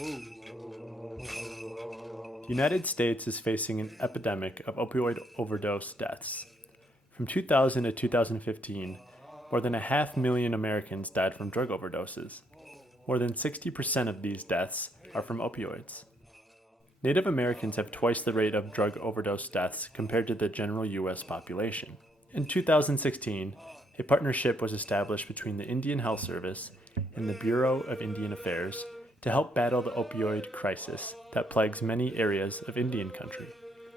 The United States is facing an epidemic of opioid overdose deaths. From 2000 to 2015, more than 500,000 Americans died from drug overdoses. More than 60% of these deaths are from opioids. Native Americans have twice the rate of drug overdose deaths compared to the general U.S. population. In 2016, a partnership was established between the Indian Health Service and the Bureau of Indian Affairs to help battle the opioid crisis that plagues many areas of Indian country.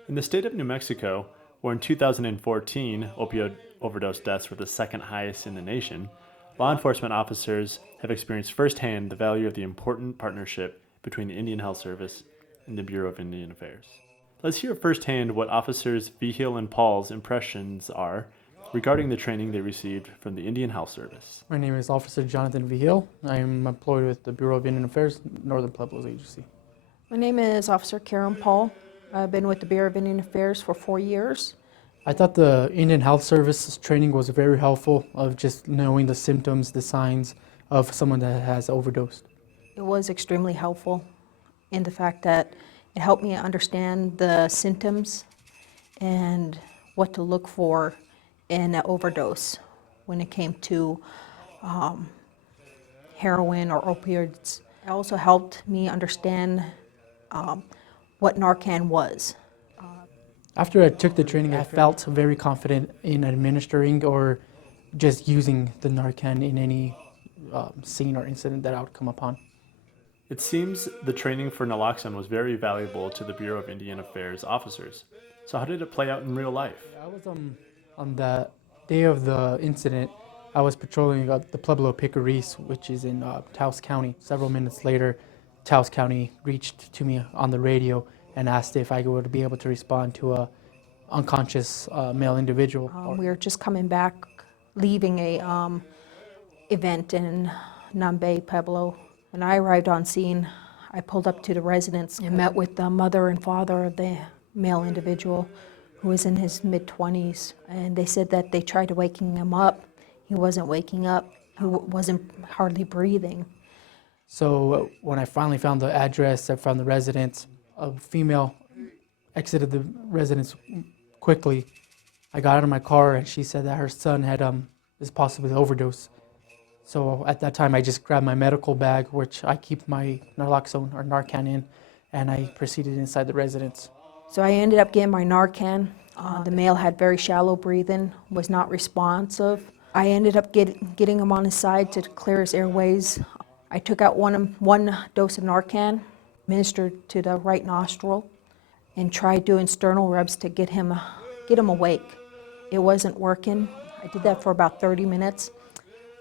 In the state of New Mexico, where in 2014 opioid overdose deaths were the second highest in the nation, law enforcement officers have experienced firsthand the value of the important partnership between the Indian Health Service and the Bureau of Indian Affairs. Let's hear firsthand what Officers Vigil and Paul's impressions are regarding the training they received from the Indian Health Service. My name is Officer Jonathan Vigil. I am employed with the Bureau of Indian Affairs, Northern Pueblos Agency. My name is Officer Karen Paul. I've been with the Bureau of Indian Affairs for 4 years. I thought the Indian Health Service training was very helpful of just knowing the symptoms, the signs of someone that has overdosed. It was extremely helpful in the fact that it helped me understand the symptoms and what to look for in an overdose when it came to heroin or opioids. It also helped me understand what Narcan was. After I took the training, I felt very confident in administering or just using the Narcan in any scene or incident that I would come upon. It seems the training for naloxone was very valuable to the Bureau of Indian Affairs officers. So how did it play out in real life? I was on the day of the incident, I was patrolling the Pueblo Picaris, which is in Taos County. Several minutes later, Taos County reached to me on the radio and asked if I would be able to respond to a unconscious male individual. We were just coming back, leaving a event in Nambe, Pueblo. When I arrived on scene, I pulled up to the residence and met with the mother and father of the male individual who was in his mid-20s. And they said that they tried to waking him up. He wasn't waking up. He wasn't hardly breathing. So when I finally found the address, I found the residence, a female exited the residence quickly. I got out of my car and she said that her son had is possibly overdose. So at that time I just grabbed my medical bag, which I keep my naloxone or Narcan in, and I proceeded inside the residence. So I ended up getting my Narcan. The male had very shallow breathing, was not responsive. I ended up getting him on his side to clear his airways. I took out one dose of Narcan, administered to the right nostril, and tried doing sternal rubs to get him awake. It wasn't working. I did that for about 30 minutes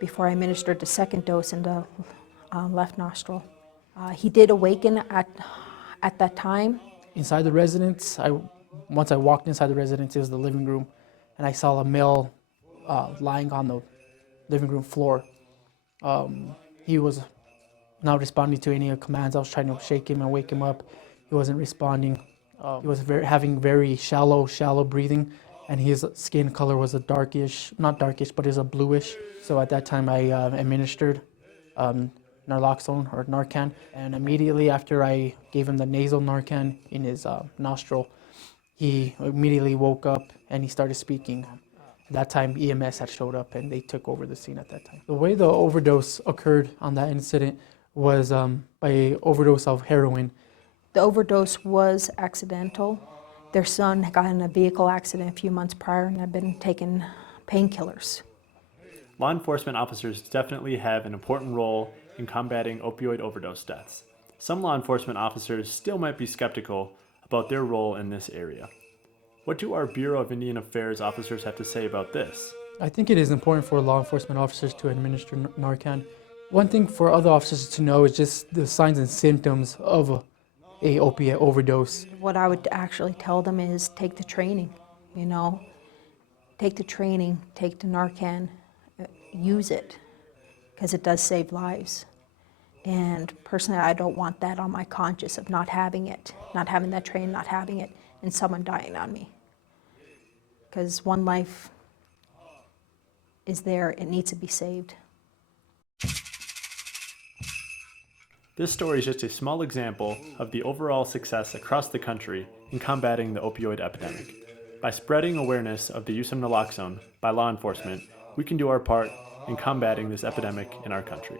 before I administered the second dose in the left nostril. He did awaken at that time. Inside the residence, once I walked inside the residence, it was the living room, and I saw a male lying on the living room floor. He was not responding to any commands. I was trying to shake him and wake him up. He wasn't responding. He was having very shallow breathing, and his skin color was a darkish, not darkish, but is a bluish. So at that time I administered naloxone or Narcan, and immediately after I gave him the nasal Narcan in his nostril, he immediately woke up and he started speaking. At that time EMS had showed up and they took over the scene at that time. The way the overdose occurred on that incident was by overdose of heroin. The overdose was accidental. Their son got in a vehicle accident a few months prior and had been taking painkillers. Law enforcement officers definitely have an important role in combating opioid overdose deaths. Some law enforcement officers still might be skeptical about their role in this area. What do our Bureau of Indian Affairs officers have to say about this? I think it is important for law enforcement officers to administer Narcan. One thing for other officers to know is just the signs and symptoms of a opiate overdose. What I would actually tell them is take the training, take the training, take the Narcan, use it, because it does save lives. And personally, I don't want that on my conscience of not having it, not having that training, not having it, and someone dying on me. Because one life is there, it needs to be saved. This story is just a small example of the overall success across the country in combating the opioid epidemic. By spreading awareness of the use of naloxone by law enforcement, we can do our part in combating this epidemic in our country.